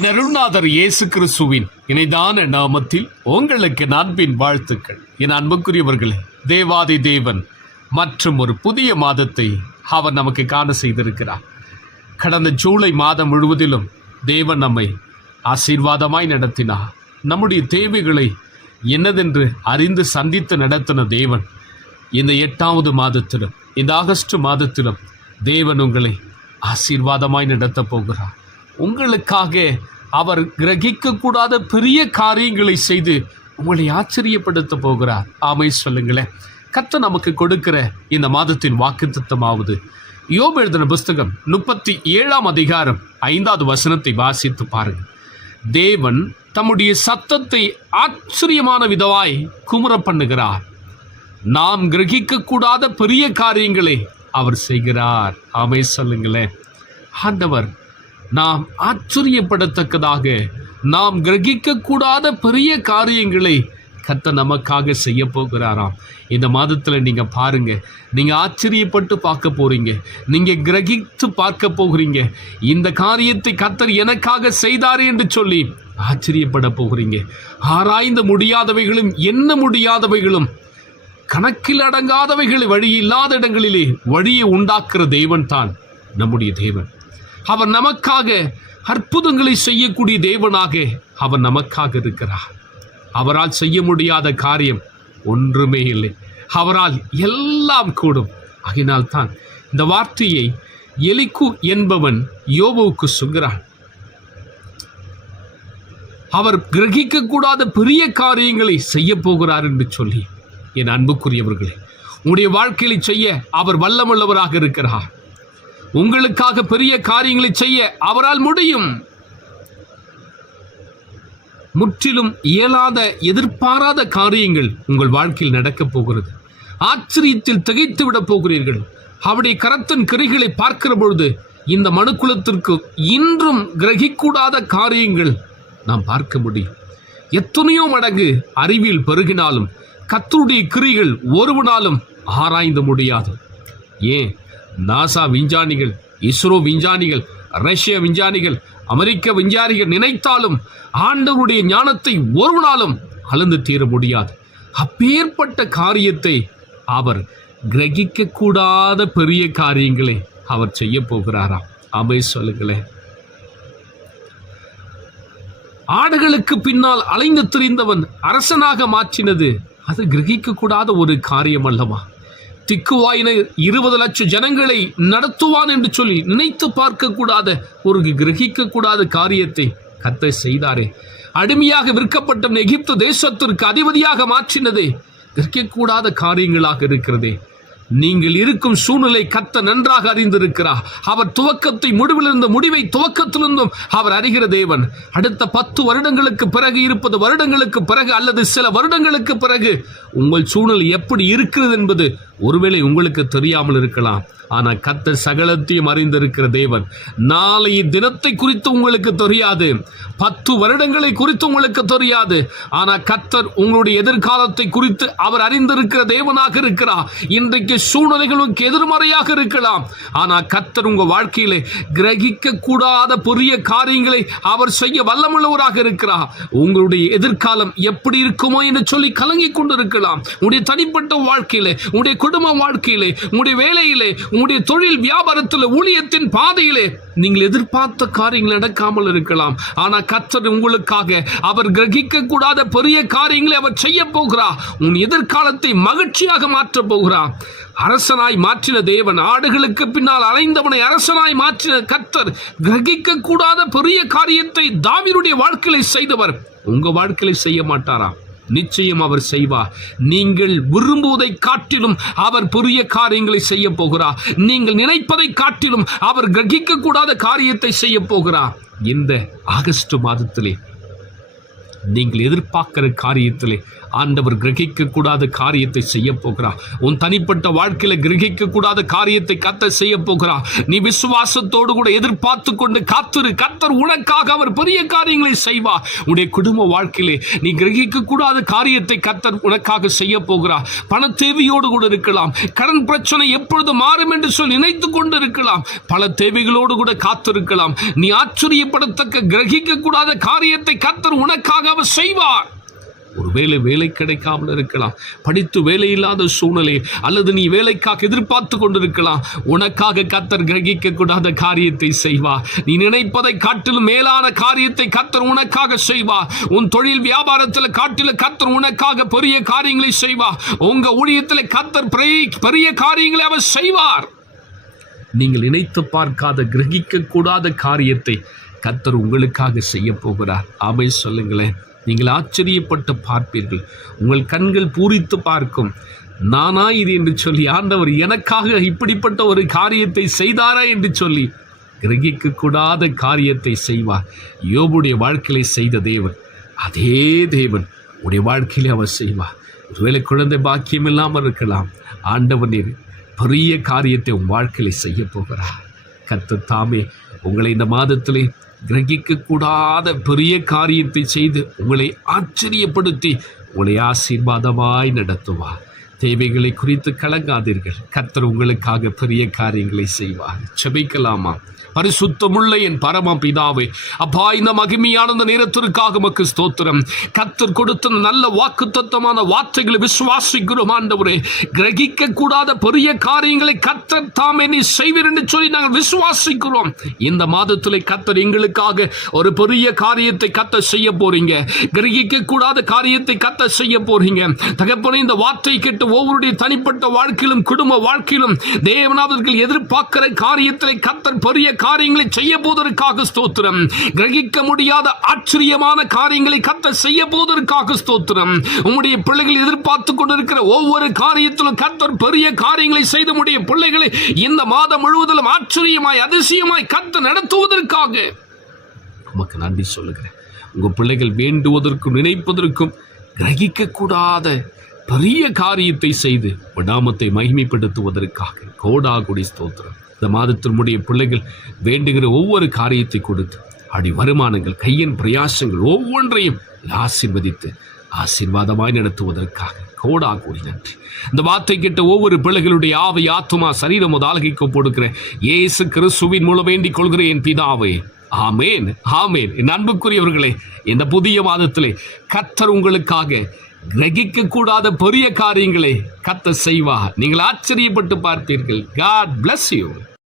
என் அருள்நாதர் இயேசு கிறிஸ்துவின் இணைதான நாமத்தில் உங்களுக்கு நண்பின் வாழ்த்துக்கள். என் அன்புக்குரியவர்களே தேவாதி தேவன் மற்றும் ஒரு புதிய மாதத்தை அவர் நமக்கு காண செய்திருக்கிறார். கடந்த ஜூலை மாதம் முழுவதிலும் தேவன் நம்மை ஆசீர்வாதமாய் நடத்தினார். நம்முடைய தேவைகளை என்னதென்று அறிந்து சந்தித்து நடத்தின தேவன் இந்த எட்டாவது மாதத்திலும் இந்த ஆகஸ்ட் மாதத்திலும் தேவன் உங்களை ஆசீர்வாதமாய் நடத்தப் போகிறார். உங்களுக்காக அவர் கிரகிக்கக்கூடாத பெரிய காரியங்களை செய்து உங்களை ஆச்சரியப்படுத்த போகிறார். ஆமை சொல்லுங்களேன். கத்த நமக்கு கொடுக்கிற இந்த மாதத்தின் வாக்குத்தத்தமாவது. யோபு எழுதின புஸ்தகம் முப்பத்தி ஏழாம் அதிகாரம் ஐந்தாவது வசனத்தை வாசித்து பாருங்கள். தேவன் தம்முடைய சத்தத்தை ஆச்சரியமான விதவாய் குமுற பண்ணுகிறார். நாம் கிரகிக்கக்கூடாத பெரிய காரியங்களை அவர் செய்கிறார். ஆமை சொல்லுங்களேன். ஆண்டவர் நாம் ஆச்சரியப்படத்தக்கதாக நாம் கிரகிக்க கூடாத பெரிய காரியங்களை கத்த நமக்காக செய்ய போகிறாராம். இந்த மாதத்தில் நீங்கள் பாருங்க நீங்கள் ஆச்சரியப்பட்டு பார்க்க போகிறீங்க நீங்கள் கிரகித்து பார்க்க போகிறீங்க இந்த காரியத்தை கத்தர் எனக்காக செய்தார் என்று சொல்லி ஆச்சரியப்பட போகிறீங்க. ஆராய்ந்து முடியாதவைகளும் என்ன முடியாதவைகளும் கணக்கில் அடங்காதவைகள் வழி இல்லாத இடங்களிலே வழியை உண்டாக்குற தெய்வன் தான் நம்முடைய தேவன். அவர் நமக்காக அற்புதங்களை செய்யக்கூடிய தேவனாக அவர் நமக்காக இருக்கிறார். அவரால் செய்ய முடியாத காரியம் ஒன்றுமே இல்லை. அவரால் எல்லாம் கூடும். ஆகினால் தான் இந்த வார்த்தையை எலிக்கு என்பவன் யோபுவுக்கு சொல்கிறான். அவர் கிரகிக்க கூடாத பெரிய காரியங்களை செய்ய போகிறார் என்று சொல்லி என் அன்புக்குரியவர்களே உங்களுடைய வாழ்க்கையில் செய்ய அவர் வல்லமுள்ளவராக இருக்கிறார். உங்களுக்காக பெரிய காரியங்களை செய்ய அவரால் முடியும். முற்றிலும் இயலாத எதிர்பாராத காரியங்கள் உங்கள் வாழ்க்கையில் நடக்கப் போகிறது. ஆச்சரியத்தில் திகைத்து விடப் போகிறீர்கள். அவருடைய கரத்தின் கிரைகளை பார்க்கிற பொழுது இந்த மனுக்குலத்திற்கு இன்றும் கிரகிக்கூடாத காரியங்கள் நாம் பார்க்க முடியும். எத்தனையோ மடங்கு அறிவியல் பெருகினாலும் கத்தருடைய கிரிகள் ஒருவனாலும் ஆராய்ந்து முடியாது. ஏன்? நாசா விஞ்ஞானிகள் இஸ்ரோ விஞ்ஞானிகள் ரஷ்ய விஞ்ஞானிகள் அமெரிக்க விஞ்ஞானிகள் நினைத்தாலும் ஆண்டவருடைய ஞானத்தை ஒரு நாளும் அளந்து தீர முடியாது. அப்பேற்பட்ட காரியத்தை அவர் கிரகிக்க கூடாத பெரிய காரியங்களை அவர் செய்ய போகிறாராம். அமை சொல்லுங்களேன் ஆடுகளுக்கு பின்னால் அலைந்து திரிந்தவன் அரசனாக மாற்றினது அது கிரகிக்க கூடாத ஒரு காரியம் அல்லவா? திக்குவாயின இருபது லட்சம் ஜனங்களை நடத்துவான் என்று சொல்லி நினைத்து பார்க்க கூடாத ஒரு கிரகிக்க கூடாத காரியத்தை கத்த செய்தாரே. அடிமையாக விற்கப்பட்ட எகிப்து தேசத்திற்கு அதிபதியாக மாற்றினதே கிரகிக்கக்கூடாத காரியங்களாக இருக்கிறதே. நீங்கள் இருக்கும் சூழ்நிலை கத்த நன்றாக அறிந்திருக்கிறார். அவர் துவக்கத்தை முடிவிலிருந்த முடிவை துவக்கத்திலிருந்தும் அவர் அறிகிற தேவன். அடுத்த பத்து வருடங்களுக்கு பிறகு இருப்பது வருடங்களுக்கு பிறகு அல்லது சில வருடங்களுக்கு பிறகு உங்கள் சூழ்நிலை எப்படி இருக்கிறது என்பது ஒருவேளை உங்களுக்கு தெரியாமல் இருக்கலாம். ஆனால் கத்த சகலத்தையும் அறிந்திருக்கிற தேவன். நாளைய தினத்தை குறித்து உங்களுக்கு தெரியாது. பத்து வருடங்களை குறித்து உங்களுக்கு தெரியாது. ஆனால் கத்தர் உங்களுடைய எதிர்காலத்தை குறித்து அவர் அறிந்திருக்கிற தேவனாக இருக்கிறார். இன்றைக்கு சூழ்நிலைகளுக்கு எதிர்மறையாக இருக்கலாம். ஆனால் கத்தர் உங்கள் வாழ்க்கையிலே கிரகிக்க கூடாத பெரிய காரியங்களை அவர் செய்ய வல்லமுள்ளவராக இருக்கிறார். உங்களுடைய எதிர்காலம் எப்படி இருக்குமோ என்று சொல்லி கலங்கி கொண்டிருக்கலாம். உங்களுடைய தனிப்பட்ட வாழ்க்கையிலே உங்களுடைய குடும்ப வாழ்க்கையிலே உங்களுடைய வேலையிலே உங்களுடைய தொழில் வியாபாரத்தில் ஊழியத்தின் பாதையிலே நீங்கள் எதிர்பார்த்த காரியங்கள் நடக்காமல் இருக்கலாம். ஆனால் கத்தர் உங்களுக்காக அவர் கிரகிக்க கூடாத பெரிய காரியங்களை அவர் செய்ய போகிறார் உன் எதிர்காலத்தை மகிழ்ச்சியாக மாற்றப் போகிறார் அரசனாய் மாற்றின தேவன் ஆடுகளுக்கு பின்னால் அலைந்தவனை அரசனாய் மாற்றின கத்தர் கிரகிக்க கூடாத பெரிய காரியத்தை தாவிருடைய வாழ்க்கையை செய்தவர். உங்க வாழ்க்கையை செய்ய மாட்டாரா? நிச்சயம் அவர் செய்வார். நீங்கள் விரும்புவதை காட்டிலும் அவர் பெரிய காரியங்களை செய்ய போகிறார். நீங்கள் நினைப்பதை காட்டிலும் அவர் கிரகிக்க கூடாத காரியத்தை செய்ய போகிறார். இந்த ஆகஸ்ட் மாதத்திலே நீங்கள் எதிர்பார்க்கிற காரியத்திலே ஆண்டவர் கிரகிக்க கூடாத காரியத்தை செய்ய போகிறார் உன் தனிப்பட்ட வாழ்க்கையில கிரகிக்க கூடாத காரியத்தை கத்த செய்ய போகிறார் நீ விசுவாசத்தோடு கூட எதிர்பார்த்து கொண்டு காத்துரு கத்தர் உனக்காக அவர் பெரிய காரியங்களை செய்வார். உன்னுடைய குடும்ப வாழ்க்கையிலே நீ கிரகிக்க கூடாத காரியத்தை கத்தர் உனக்காக செய்ய போகிறார் பண தேவையோடு கூட இருக்கலாம். கடன் பிரச்சனை எப்பொழுது மாறும் என்று சொல்லி நினைத்து கொண்டு இருக்கலாம் பல தேவைகளோடு கூட காத்திருக்கலாம். நீ ஆச்சரியப்படத்தக்க கிரகிக்க கூடாத காரியத்தை கத்தர் உனக்காக அவர் செய்வார். ஒருவேளை வேலை கிடைக்காமல் இருக்கலாம். படித்து வேலை இல்லாத சூழ்நிலை அல்லது நீ வேலைக்காக எதிர்பார்த்து கொண்டிருக்கலாம். உனக்காக கத்தர் கிரகிக்க கூடாத காரியத்தை செய்வா. நீ நினைப்பதை காட்டிலும் மேலான காரியத்தை கத்தர் உனக்காக செய்வா. உன் தொழில் வியாபாரத்தில் காட்டில கத்தர் உனக்காக பெரிய காரியங்களை செய்வா. உங்க ஊழியத்தில் கத்தர் பெரிய- பெரிய காரியங்களை அவர் செய்வார். நீங்கள் நினைத்து பார்க்காத கிரகிக்க கூடாத காரியத்தை கத்தர் உங்களுக்காக செய்ய போகிறார். ஆமை சொல்லுங்களேன். நீங்கள் ஆச்சரியப்பட்டு பார்ப்பீர்கள். உங்கள் கண்கள் பூரித்து பார்க்கும். நானா இது என்று சொல்லி ஆண்டவர் எனக்காக இப்படிப்பட்ட ஒரு காரியத்தை செய்தாரா என்று சொல்லி கிரகிக்க கூடாத காரியத்தை செய்வார். யோபுடைய வாழ்க்கையில செய்த தேவன் அதே தேவன் உடைய வாழ்க்கையிலே அவர் செய்வார். ஒருவேளை குழந்தை பாக்கியம் இல்லாமல் இருக்கலாம். ஆண்டவனே பெரிய காரியத்தை உன் வாழ்க்கையில செய்ய போகிறார். கர்த்தர் தாமே உங்களை இந்த மாதத்திலே கிரகிக்க கூடாத பெரிய காரியத்தை செய்து உங்களை ஆச்சரியப்படுத்தி உங்களை ஆசீர்வாதமாய் நடத்துவார். தேவைகளை குறித்து கலங்காதீர்கள். கர்த்தர் உங்களுக்காக பெரிய காரியங்களை செய்வார். செபிக்கலாமா பரிசுத்தமுள்ள என் பரம பிதாவே அப்பா இந்த மகிமையான இந்த நேரத்திற்காக மக்கு ஸ்தோத்திரம். கத்தர் கொடுத்த நல்ல நல்ல வாக்குத்தத்தமான வார்த்தைகளை விசுவாசிக்கிறோம் ஆண்டவரே. கிரகிக்க கூடாத பெரிய காரியங்களை கத்தர் தாமே நீ செய்வீர் என்று சொல்லி நாங்கள் விசுவாசிக்கிறோம். இந்த மாதத்தில் கத்தர் எங்களுக்காக ஒரு பெரிய காரியத்தை கத்த செய்ய போறீங்க. கிரகிக்க கூடாத காரியத்தை கத்த செய்ய போறீங்க. தகப்பன இந்த வார்த்தை கேட்டு ஒவ்வொருடைய தனிப்பட்ட வாழ்க்கையிலும் குடும்ப வாழ்க்கையிலும் தேவனாவர்கள் எதிர்பார்க்கிற காரியத்தை கத்தர் பெரிய காரியங்களை செய்ய போவதற்காக ஸ்தோத்திரம். கிரகிக்க முடியாத ஆச்சரியமான காரியங்களை கத்தர் செய்ய போவதற்காக ஸ்தோத்திரம். உம்முடைய பிள்ளைகள் எதிர்பார்த்து கொண்டிருக்கிற ஒவ்வொரு காரியத்திலும் கத்தர் பெரிய காரியங்களை செய்து முடிய பிள்ளைகளை இந்த மாதம் முழுவதிலும் ஆச்சரியமாய் அதிசயமாய் கத்த நடத்துவதற்காக உமக்கு நன்றி சொல்லுகிறேன். உங்கள் பிள்ளைகள் வேண்டுவதற்கும் நினைப்பதற்கும் கிரகிக்கக்கூடாத பெரிய காரியத்தை செய்து விடாமத்தை மகிமைப்படுத்துவதற்காக கோடா கொடி ஸ்தோத்திரம். இந்த மாதத்தினுடைய உடைய பிள்ளைகள் வேண்டுகிற ஒவ்வொரு காரியத்தை கொடுத்து அடி வருமானங்கள் கையின் பிரயாசங்கள் ஒவ்வொன்றையும் ஆசீர்வதித்து ஆசீர்வாதமாய் நடத்துவதற்காக கோடா கூடி நன்றி. இந்த வார்த்தை கேட்ட ஒவ்வொரு பிள்ளைகளுடைய ஆவை ஆத்துமா சரீரம் ஆலகிக்கு கொடுக்கிற இயேசு கிறிஸ்துவின் மூலம் வேண்டிக் கொள்கிறேன் பிதாவே. ஆமேன் ஆமேன். என் அன்புக்குரியவர்களே இந்த புதிய மாதத்திலே கத்தர் உங்களுக்காக கிரகிக்க கூடாத பெரிய காரியங்களை கத்த செய்வா நீங்கள் ஆச்சரியப்பட்டு பார்த்தீர்கள். God bless you